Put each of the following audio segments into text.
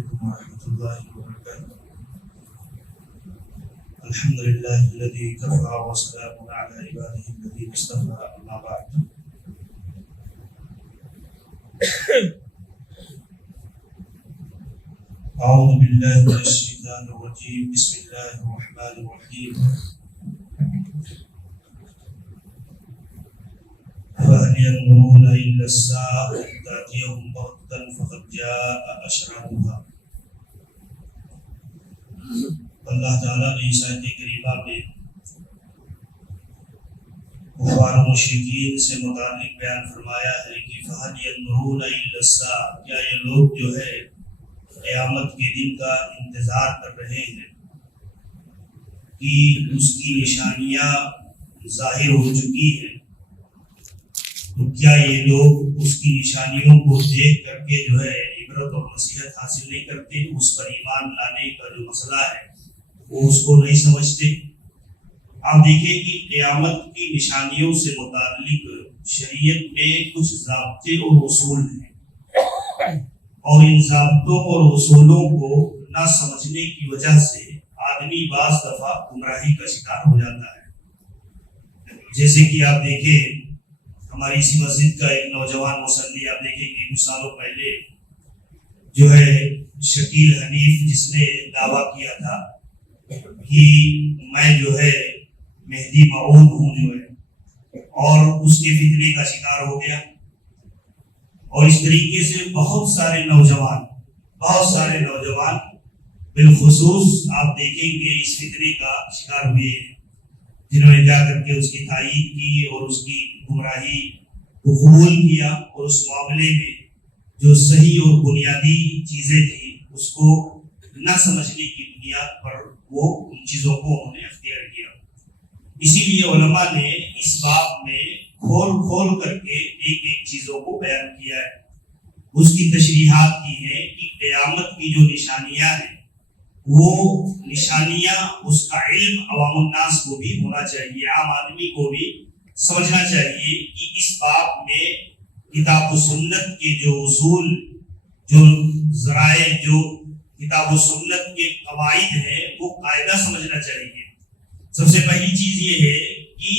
علیکم ورحمۃ اللہ وبرکاتہ۔ الحمد للہ الذی کفى وسلام علی عباده الذین اصطفى، اما بعد۔ اعوذ باللہ من الشیطان الرجیم، بسم اللہ الرحمن الرحیم۔ فهل ينظرون إلا الساعة أن تأتيهم بغتة فقد جاء أشراطها۔ اللہ تعالیٰ نے اس آیت کریمہ میں کفار و مشرکین سے متعلق بیان فرمایا ہے کہ فهل ينظرون إلا الساعة، کیا یہ لوگ جو ہے قیامت کے دن کا انتظار کر رہے ہیں کہ اس کی نشانیاں ظاہر ہو چکی ہیں، تو کیا یہ لوگ اس کی نشانیوں کو دیکھ کر کے جو ہے عبرت اور نصیحت حاصل نہیں کرتے؟ اس پر ایمان لانے کا جو مسئلہ ہے وہ اس کو نہیں سمجھتے۔ آپ دیکھیں کہ قیامت کی نشانیوں سے متعلق شریعت میں کچھ ضابطے اور اصول ہیں، اور ان ضابطوں اور اصولوں کو نہ سمجھنے کی وجہ سے آدمی بعض دفعہ گمراہی کا شکار ہو جاتا ہے۔ جیسے کہ آپ دیکھیں ہماری اسی مسجد کا ایک نوجوان مصلی، آپ دیکھیں گے کچھ سالوں پہلے جو ہے شکیل حنیف، جس نے دعویٰ کیا تھا کہ میں جو ہے مہدی موعود ہوں جو ہے، اور اس کے فتنے کا شکار ہو گیا۔ اور اس طریقے سے بہت سارے نوجوان بالخصوص آپ دیکھیں گے اس فتنے کا شکار ہوئے ہیں، جنہوں نے جا کر کے اس کی تائید کی اور اس کی گمراہی کو قبول کیا، اور اس معاملے میں جو صحیح اور بنیادی چیزیں تھیں اس کو نہ سمجھنے کی بنیاد پر وہ ان چیزوں کو انہوں نے اختیار کیا۔ اسی لیے علماء نے اس باب میں کھول کر کے ایک چیزوں کو بیان کیا ہے، اس کی تشریحات کی ہے کہ قیامت کی جو نشانیاں ہیں وہ نشانیاں، اس کا علم عوام الناس کو بھی ہونا چاہیے، عام آدمی کو بھی سمجھنا چاہیے کہ اس باب میں کتاب و سنت کے جو اصول، جو ذرائع، جو کتاب و سنت کے قواعد ہیں وہ قاعدہ سمجھنا چاہیے۔ سب سے پہلی چیز یہ ہے کہ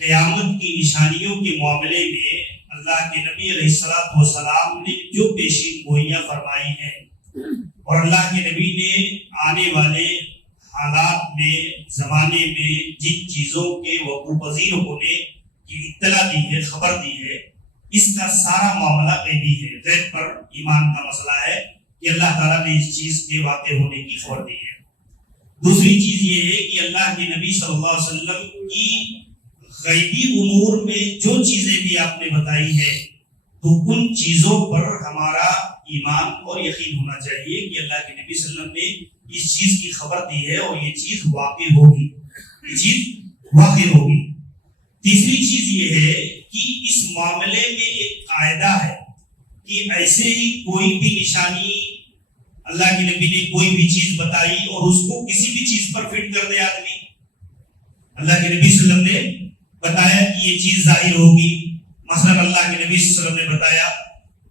قیامت کی نشانیوں کے معاملے میں اللہ کے نبی علیہ السلام نے جو پیشین گوئیاں فرمائی ہیں، اور اللہ کے نبی نے آنے والے حالات میں، زمانے میں جن چیزوں کے وقوع پذیر ہونے کی اطلاع دی ہے، خبر دی ہے، اس کا سارا معاملہ غیبی ہے، غیب پر ایمان کا مسئلہ ہے کہ اللہ تعالیٰ نے اس چیز کے واقع ہونے کی خبر دی ہے۔ دوسری چیز یہ ہے کہ اللہ کے نبی صلی اللہ علیہ وسلم کی غیبی امور میں جو چیزیں بھی آپ نے بتائی ہیں تو ان چیزوں پر ہمارا ایمان اور یقین ہونا چاہیے کہ اللہ کے نبی صلی اللہ علیہ وسلم نے اس چیز کی خبر دی ہے اور یہ چیز واقع ہوگی، یہ چیز واقع ہوگی۔ تیسری چیز یہ ہے کہ اس معاملے میں ایک قاعدہ ہے کہ ایسے ہی کوئی بھی نشانی اللہ کے نبی نے کوئی بھی چیز بتائی اور اس کو کسی بھی چیز پر فٹ کر دے آدمی۔ اللہ کے نبی صلی اللہ علیہ وسلم نے بتایا کہ یہ چیز ظاہر ہوگی، مثلا اللہ کے نبی صلی اللہ علیہ وسلم نے بتایا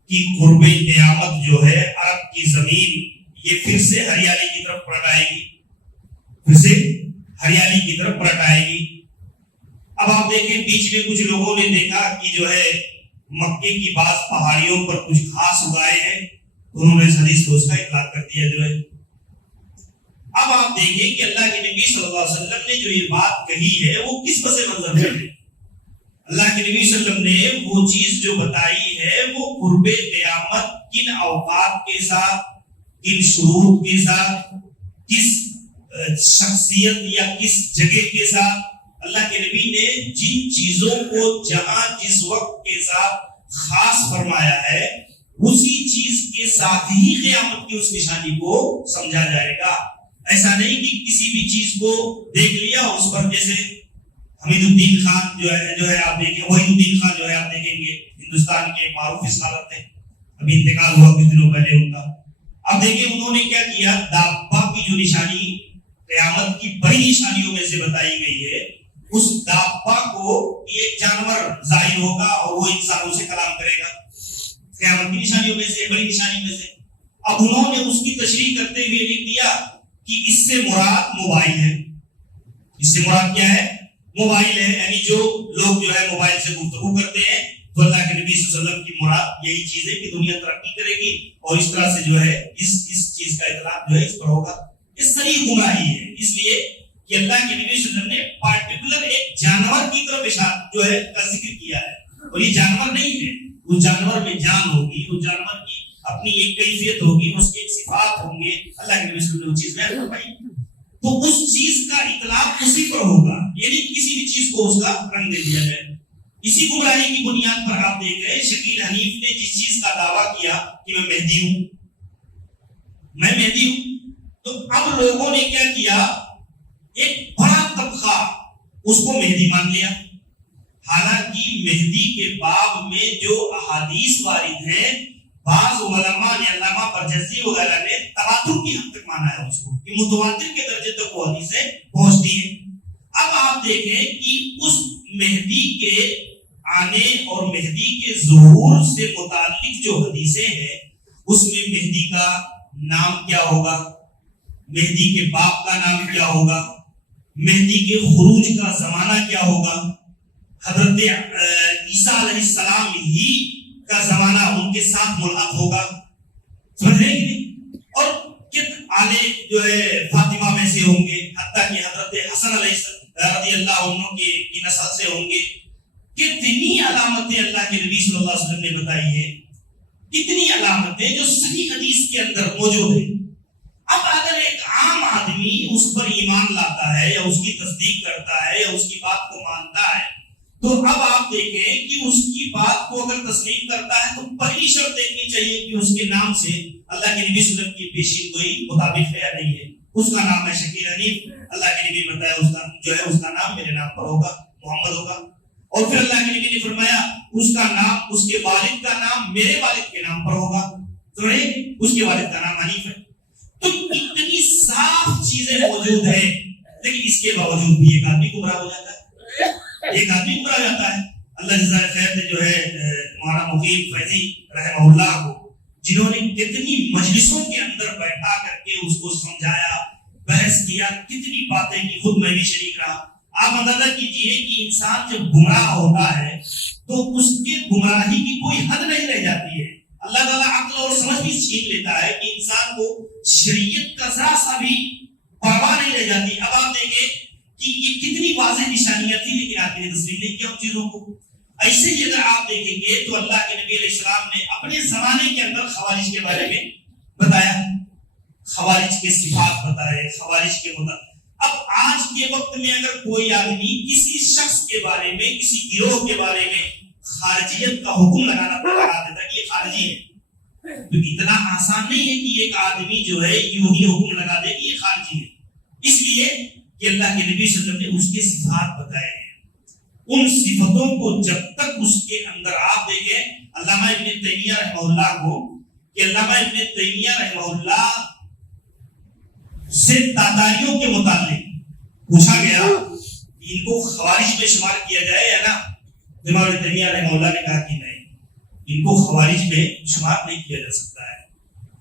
کہ قرب قیامت جو ہے عرب کی زمین یہ پھر سے ہریالی کی طرف پلٹ آئے گی، پھر سے ہریالی کی طرف پلٹ آئے گی۔ اب آپ دیکھیں بیچ میں کچھ لوگوں نے دیکھا کہ جو ہے مکے کی بعض پہاڑیوں پر کچھ گھاس اگائے ہیں، انہوں نے اس حدیث کو اس کا اطلاق کر دیا جو ہے۔ اب آپ دیکھیں کہ اللہ کے نبی صلی اللہ علیہ وسلم نے جو یہ بات کہی ہے وہ کس پس منظر میں ہے؟ اللہ کے نبی صلی اللہ علیہ وسلم نے وہ چیز جو بتائی ہے وہ قرب قیامت کن اوقات کے ساتھ، کن شروط کے ساتھ، کس شخصیت یا کس جگہ کے ساتھ، اللہ کے نبی نے جن چیزوں کو جہاں جس وقت کے ساتھ خاص فرمایا ہے اسی چیز کے ساتھ ہی قیامت کی اس نشانی کو سمجھا جائے گا۔ ایسا نہیں کہ کسی بھی چیز کو دیکھ لیا اس پر، جیسے حمید الدین خان جو ہے آپ دیکھیں، وحید الدین خان جو ہے آپ دیکھیں گے ہندوستان کے معروف اسکالر تھے، ابھی انتقال ہوا کچھ دنوں پہلے ان کا۔ اب دیکھیں انہوں نے کیا کیا، دابہ کی جو نشانی قیامت کی بڑی نشانیوں میں سے بتائی گئی ہے، اس دابہ کو ایک جانور ظاہر ہوگا اور وہ انسانوں سے کلام کرے گا، قیامت کی نشانیوں میں سے، بڑی نشانی میں سے۔ اب انہوں نے اس کی تشریح کرتے ہوئے لکھ دیا کہ اس سے مراد موبائل ہے. اس سے مراد کیا ہے؟ موبائل ہے. یعنی جو لوگ جو ہے موبائل سے گفتگو کرتے ہیں تو اللہ کے نبی صلی اللہ علیہ وسلم کی مراد یہی چیز ہے کہ دنیا ترقی کرے گی اور اس طرح سے جو ہے اس چیز کا اطلاق جو ہے اس پر ہوگا. یہ صریح گمراہی ہے. اس لیے کہ اللہ کے نبی صلی اللہ علیہ وسلم نے پارٹیکولر ایک جانور کی طرف اشارہ جو ہے کا ذکر کیا ہے اور یہ جانور نہیں ہے. اس جانور میں جان ہوگی, اس جانور کی اپنی ایک کیفیت ہوگی, اس کے صفات ہوں گے. اللہ کے نبی صلی اللہ علیہ وسلم نے وہ چیز بیان فرمائی تو اس چیز کا اطلاق اسی پر ہوگا, یعنی کسی بھی چیز کو اس کا رنگ دے دیا جائے. اسی گمراہی کی بنیاد پر آپ دیکھ رہے شکیل حنیف نے جس چیز کا دعویٰ کیا کہ میں مہدی ہوں, میں مہدی ہوں, تو اب لوگوں نے کیا کیا, ایک بڑا طبقہ اس کو مہدی مان لیا. حالانکہ مہدی کے باب میں جو احادیث وارد ہیں بعض علماء نے, علامہ برجستی وغیرہ نے تواتر کی حد تک مانا ہے اس کو کہ متواتر کے درجے تک وہ حدیثیں پہنچتی ہیں. اب آپ دیکھیں کہ اس مہدی کے آنے اور مہدی کے ظہور سے متعلق جو حدیثیں ہیں اس میں مہدی کا نام کیا ہوگا, مہدی کے باپ کا نام کیا ہوگا, مہدی کے خروج کا زمانہ کیا ہوگا, حضرت عیسیٰ علیہ السلام ہی کا زمانہ ان کے ساتھ ملحق ہوگا, سمجھ رہے ہیں, اور کتنے آلے جو ہے فاطمہ میں سے ہوں گے, حتیٰ کہ حضرت حسن علیہ السلام رضی اللہ عنہ کی نسل سے ہوں گے. کتنی علامتیں اللہ کے نبی صلی اللہ علیہ وسلم نے بتائی ہیں, کتنی علامتیں جو صحیح حدیث کے اندر موجود ہیں. اب اگر ایک عام آدمی اس پر ایمان لاتا ہے یا اس کی تصدیق کرتا ہے یا اس کی بات کو مانتا ہے تو اب آپ دیکھیں کہ اس کی بات کو اگر تسلیم کرتا ہے تو پہلی شرط دیکھنی چاہیے کہ اس کے نام سے اللہ کے نبی صلی اللہ علیہ وسلم کی پیشین گوئی مطابق ہے یا نہیں ہے. اس کا نام ہے شکیل حنیف, اللہ کے نبی بتایا اس کا جو ہے اس کا نام میرے نام پر ہوگا, محمد ہوگا. اور پھر اللہ کے نبی نے فرمایا اس کا نام, اس کے والد کا نام میرے والد کے نام پر ہوگا, تو اس کے والد کا نام حنیف ہے. تو اتنی صاف چیزیں موجود ہیں, لیکن اس کے باوجود بھی ایک آدمی گمراہ ہو جاتا ہے, ایک آدمی گمراہ ہو جاتا ہے. اللہ جزائے خیر نے جو ہے مولانا مقیم فیضی رحمہ اللہ کو, جنہوں نے کتنی مجلسوں کے اندر بیٹھا کر کے اس کو سمجھایا, بحث کیا, کتنی باتیں کی, خود میں بھی شریک رہا. آپ اندازہ کیجئے کہ انسان جب گمراہ ہوتا ہے تو اس کے گمراہی کی کوئی حد نہیں رہ جاتی ہے. اللہ تعالیٰ عقل اور سمجھ بھی چھین لیتا ہے کہ انسان کو شریعت کا ذرا سا بھی پرواہ نہیں رہ جاتی. اب آپ دیکھیں کہ یہ کتنی واضح نشانیاں تھیں لیکن آپ نے تسلیم نہیں کیا ان چیزوں کو. ایسے ہی اگر آپ دیکھیں گے تو اللہ کے نبی علیہ السلام نے اپنے زمانے کے اندر خوارج کے بارے میں بتایا, خوارج کے صفات بتائے, خوارج کے مطابق. اب آج کے وقت میں اگر کوئی آدمی کسی شخص کے بارے میں, کسی گروہ کے بارے میں خارجیت کا حکم لگا دیتا کہ یہ خارجی ہے, تو اتنا آسان نہیں ہے کہ ایک آدمی جو ہے یوں ہی حکم لگا دے کہ یہ خارجی ہے. اس لیے کہ اللہ کے نبی صلی اللہ علیہ وسلم نے اس کے صفات بتائے ہیں. ان صفتوں کو جب تک اس کے اندر آپ دیکھیں علامہ ابن تیمیہ رحمہ اللہ کو, کہ علامہ ابن تیمیہ رحمہ اللہ سے تاتاریوں کے متعلق پوچھا گیا کہ ان کو خوارج میں شمار کیا جائے یا نا, امام ابن تیمیہ رحمہ اللہ نے کہا کہ نہیں, ان کو خوارج میں شمار نہیں کیا جا سکتا ہے.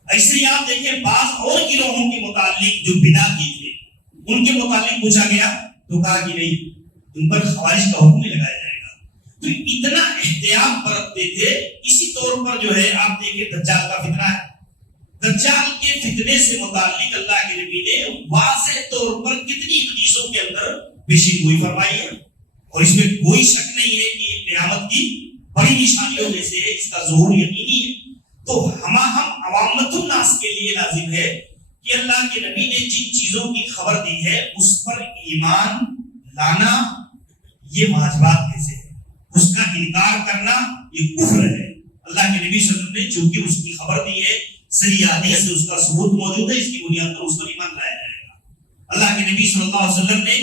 ایسے ہی آپ دیکھیں بعض اور گروہوں کے متعلق جو بدعتی تھے ان کے متعلق پوچھا گیا تو کہا کہ نہیں, ان پر خوارج کا حکم نہیں لگایا جائے گا. تو اتنا احتیاط برتتے تھے. اسی طور پر جو ہے آپ دیکھیں دجال کا فتنہ ہے, دجال کے فتنے سے متعلق اللہ کے نبی نے واضح طور پر کتنی حدیثوں کے اندر پیشین گوئی فرمائی ہے, اور اس میں کوئی شک نہیں ہے کہ قیامت کی بڑی نشانیوں میں سے اس کا ظہور یقینی ہے. تو ہم عوامت الناس کے لیے لازم ہے کہ اللہ کے نبی نے جن چیزوں کی خبر دی ہے اس پر ایمان لانا یہ واجبات میں سے ہے, اس کا انکار کرنا یہ کفر ہے. اللہ کے نبی صلی اللہ علیہ وسلم نے چونکہ اس کی خبر دی ہے, صحیح حدیث سے اس کا ثبوت موجود ہے, اس کی بنیاد پر اس پر ایمان لایا جائے گا. اللہ کے نبی صلی اللہ علیہ وسلم نے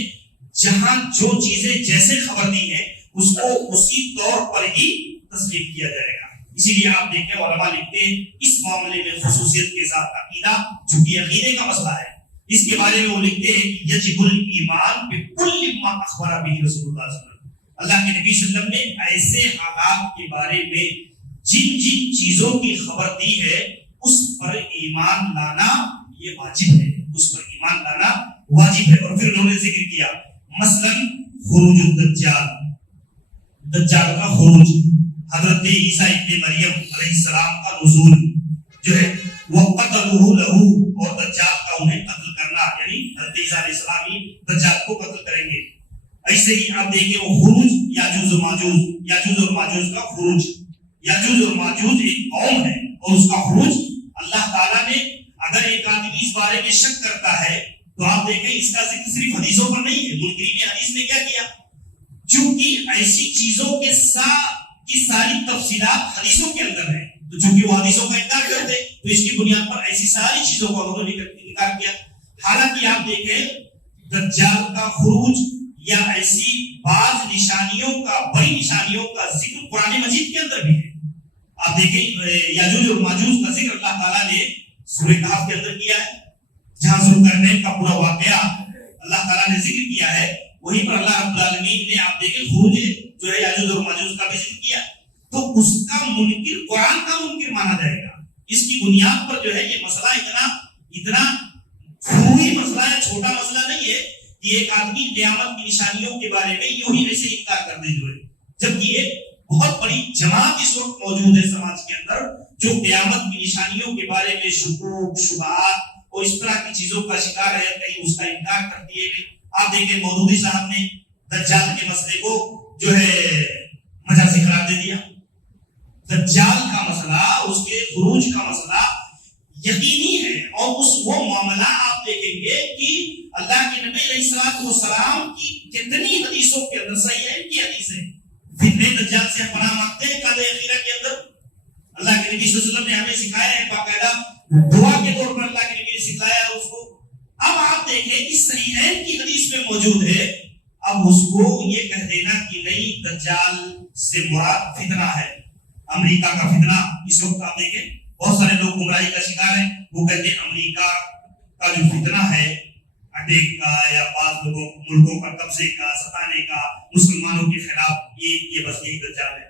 جہاں جو چیزیں جیسے خبر دی ہیں اس کو اسی طور پر ہی تسلیم کیا جائے گا. اسی لیے آپ دیکھیں علماء لکھتے ہیں اس معاملے میں خصوصیت کے ساتھ عقیدہ, چونکہ عقیدے کا مسئلہ ہے, اس کے بارے میں وہ لکھتے ہیں کہ یجب الایمان بکل ما اخبر به رسول اللہ صلی اللہ علیہ وسلم. اللہ کے نبی صلی اللہ علیہ وسلم نے ایسے حالات کے بارے میں جن جن چیزوں کی خبر دی ہے اس پر ایمان لانا یہ واجب ہے، اس پر ایمان لانا واجب ہے۔ اور پھر انہوں نے ذکر کیا مثلا خروج الدجال، دجال کا خروج، حضرت عیسیٰ ابن مریم علیہ السلام کا نزول جو ہے، وقتلہ لہ، اور دجال کا انہیں قتل کرنا، یعنی حضرت عیسیٰ علیہ السلام ہی دجال کو قتل کریں گے۔ ایسے ہی آپ دیکھیں وہ خروج یاجوج و ماجوج، یاجوج اور ماجوج کا خروج، یاجوج اور ماجوج ایک قوم ہے اور اس کا خروج اللہ تعالیٰ نے، اگر ایک آدمی اس بارے میں شک کرتا ہے تو آپ دیکھیں اس کا ذکر صرف حدیثوں پر نہیں ہے۔ منکرین حدیث نے کیا کیا؟ چونکہ ایسی چیزوں کے ساری تفصیلات حدیثوں کے اندر ہے، تو چونکہ وہ حدیثوں کا انکار کرتے تو اس کی بنیاد پر ایسی ساری چیزوں کا انہوں نے انکار کیا۔ حالانکہ آپ دیکھیں دجال کا خروج یا ایسی بعض نشانیوں کا، بڑی نشانیوں کا ذکر قرآن مجید کے اندر بھی ہے۔ آپ دیکھیں یاجوج اور ماجوج کا ذکر اللہ تعالیٰ نے سورہ کہف کے اندر کیا ہے، جہاں ذوالقرنین کا پورا واقعہ اللہ تعالیٰ نے ذکر کیا ہے، وہیں پر اللہ رب العالمین نے آپ دیکھیں خروج جو ہے یاجوج اور ماجوج کا بھی ذکر کیا، تو اس کا منکر قرآن کا منکر مانا جائے گا۔ اس کی بنیاد پر جو ہے یہ مسئلہ اتنا فروعی مسئلہ ہے، چھوٹا مسئلہ نہیں ہے کہ ایک آدمی قیامت کی نشانیوں کے بارے میں یوں ہی ویسے انکار کر دے جو ہے، جبکہ ایک بہت بڑی جماعت اس وقت موجود ہے سماج کے اندر جو قیامت کی نشانیوں کے بارے میں شکوک، شبہات اور اس طرح کی چیزوں کا شکار ہے، کہیں اس کا انکار کرتی ہے۔ آپ دیکھیں مودودی صاحب نے دجال کے مسئلے کو جو ہے مجازی قرار دے دیا۔ دجال کا مسئلہ، اس کے خروج کا مسئلہ یقینی ہے، اور وہ معاملہ آپ دیکھیں گے کہ اللہ کے نبی علیہ السلام کی کتنی حدیثوں کے اندر، صحیح ہے کی حدیث ہے، فتنہ دجال سے پناہ مانگتے ہیں قاعدہ اخیرہ کے اندر۔ اللہ کے نبی صلی اللہ علیہ وسلم نے ہمیں سکھایا ہے، باقاعدہ دعا کے طور پر اللہ کے نبی نے سکھایا ہے اس کو۔ اب آپ دیکھیں کہ صحیحین کی حدیث میں موجود ہے، اب اس کو یہ کہہ دینا کہ نہیں دجال سے مراد فتنہ ہے، امریکہ کا فتنہ۔ اس وقت آپ دیکھیں بہت سارے لوگ گمراہی کا شکار ہیں، وہ کہتے ہیں امریکہ کا جو فتنہ ہے اٹیک کا یا بعض لوگوں ملکوں پر قبضے کا، ستانے کا، مسلمانوں کے خلاف، یہ بس یہی دجال ہے،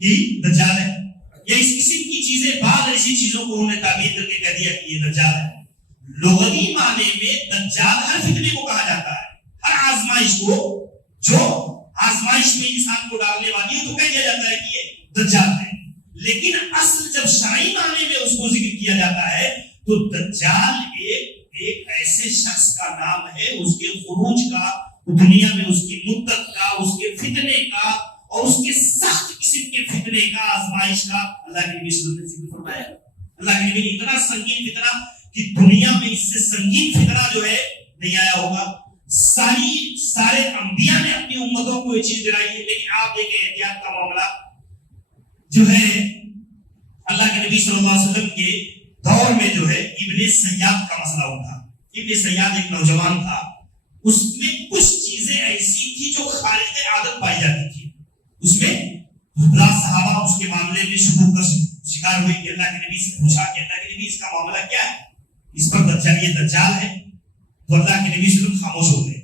یہی دجال ہے۔ یہ اس قسم کی چیزیں، بعض ایسی چیزوں کو انہوں نے تعبیر کر کے کہہ دیا کہ یہ دجال ہے۔ لغوی معنی میں دجال ہر فتنے کو کہا جاتا ہے، ہر آزمائش کو، جو آزمائش میں انسان کو ڈالنے والی ہے تو کہہ دیا جاتا ہے کہ یہ دجال ہے۔ لیکن اصل جب شرعی معنی میں اس کو ذکر کیا جاتا ہے تو دجال ایک ایسے شخص کا نام ہے، اس کے خروج کا، دنیا میں اس کی مدت کا، اس کے فتنے کا اور اس کے سخت قسم کے فتنے کا، آزمائش کا اللہ کے نبی صلی اللہ علیہ وسلم نے ذکر فرمایا۔ اللہ کے نبی نے اتنا سنگین فتنہ کہ دنیا میں اس سے سنگین فتنہ جو ہے نہیں آیا ہوگا۔ سارے انبیاء نے اپنی امتوں کو یہ چیز دلائی ہے، لیکن آپ دیکھیں احتیاط کا معاملہ جو ہے اللہ کے نبی صلی اللہ علیہ وسلم کے دور میں جو ہے ابن سیاد کا مسئلہ اٹھا۔ ابن سیاد ایک نوجوان تھا، اس میں کچھ چیزیں ایسی تھی جو خارق عادت پائی جاتی تھی، اس میں بعض صحابہ اس کے معاملے میں شکوک کا شکار ہوئے کہ اللہ کے نبی سے پوچھا کہ اللہ کے نبی اس کا معاملہ کیا ہے، اس پر دجال، یہ دجال ہے، تو اللہ کے نبی صلی اللہ علیہ وسلم خاموش ہو گئے۔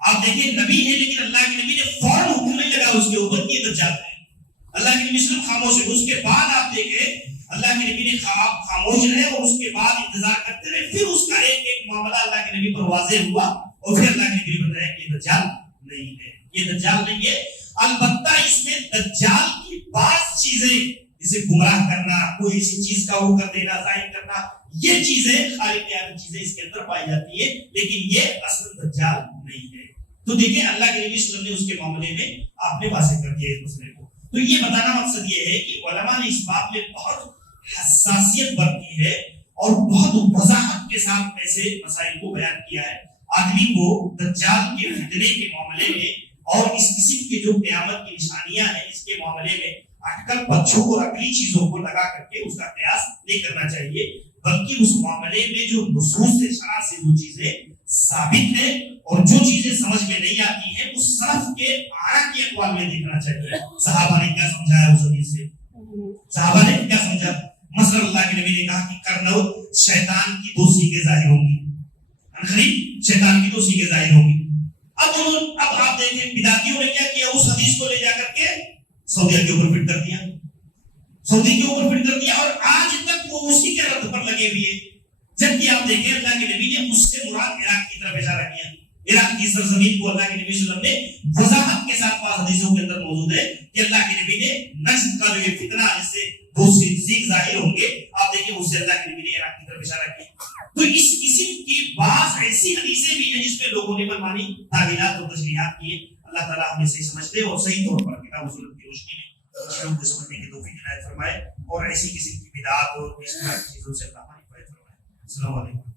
آپ دیکھیں نبی ہے لیکن اللہ کے نبی نے فوراً حکم نہیں لگا اس کے اوپر کہ یہ دجال ہے، اللہ کے نبی صلی اللہ علیہ وسلم خاموش ہوئے۔ اس کے بعد آپ دیکھیں اللہ کے نبی نے خاموش رہے اور اس کے بعد انتظار کرتے رہے، پھر اس کا ایک ایک معاملہ اللہ کے نبی پر واضح ہوا اور پھر اللہ کے نبی نے بتایا کہ یہ دجال نہیں ہے، یہ دجال نہیں ہے۔ البتہ اس میں دجال کی بعض چیزیں جسے گمراہ کرنا، کوئی ایسی چیز کا وہ کر دینا، ظاہر کرنا، یہ چیزیں خارق عادت چیزیں اس کے اندر پائی جاتی ہے، لیکن یہ اصل دجال نہیں ہے۔ تو دیکھیں اللہ کے نبی صلی اللہ علیہ وسلم نے اس کے معاملے میں آپ نے واضح کر دیا اس مسئلے کو۔ تو یہ بتانا مقصد یہ ہے کہ علماء نے اس بات میں بہت حساسیت برتی ہے اور بہت وضاحت کے ساتھ ایسے مسائل کو بیان کیا ہے۔ آدمی کو دجال کے فتنے کے معاملے میں اور اس قسم کے جو قیامت کی نشانیاں ہیں اس کے معاملے میں اٹکل بچوں اور عقلی چیزوں کو لگا کر کے اس کا قیاس نہیں کرنا چاہیے، بلکہ اس معاملے میں جو نصوص شرع سے جو چیزیں ثابت ہیں اور جو چیزیں سمجھ میں نہیں آتی ہیں اس سلف کے آرا کے اقوال میں دیکھنا چاہیے۔ صحابہ نے کیا سمجھایا اس حدیث سے، صحابہ نے کیا سمجھا؟ مثلا اللہ کے نبی نے کہا کہ کرنو شیطان کی دو سیغیں ظاہر ہوں گی، شیطان کی دو سیغیں ظاہر ہوں گی۔ اب آپ دیکھیں بدعتیوں نے کیا کیا، اس حدیث کو لے جا کر کے سعودیہ کے اوپر فٹ کر دیا، سعودی کے اوپر فٹ کر دیا اور آج تک وہ اسی کے رد پر لگے ہوئے. جبکہ آپ دیکھیں اللہ کے نبی نے اس سے مراد عراق کی طرف اشارہ کیا. عراق کی سرزمین کو اللہ کے نبی صلی اللہ علیہ وسلم نے وضاحت کے ساتھ بعض حدیثوں کے اندر موجود ہے کہ اللہ کے نبی نے نجد کا جو یہ فتنہ جس سے دو سیکھ ظاہر ہوں گے آپ دیکھیں اس سے اللہ کے نبی نے عراق کی طرف اشارہ کیا. تو اس قسم کی بعض ایسی حدیثیں بھی ہیں جس پہ لوگوں نے منمانی تعویلات اور تشریحات کی. اللہ تعالیٰ ہمیں صحیح سمجھتے اور صحیح طور پر کتاب و سنت کی روشنی میں چیزوں کو سمجھنے کی توفیق عنایت فرمائے اور ایسی قسم کی بدعات اور اس طرح کی چیزوں سے اللہ ہماری حفاظت فرمائے. السلام علیکم.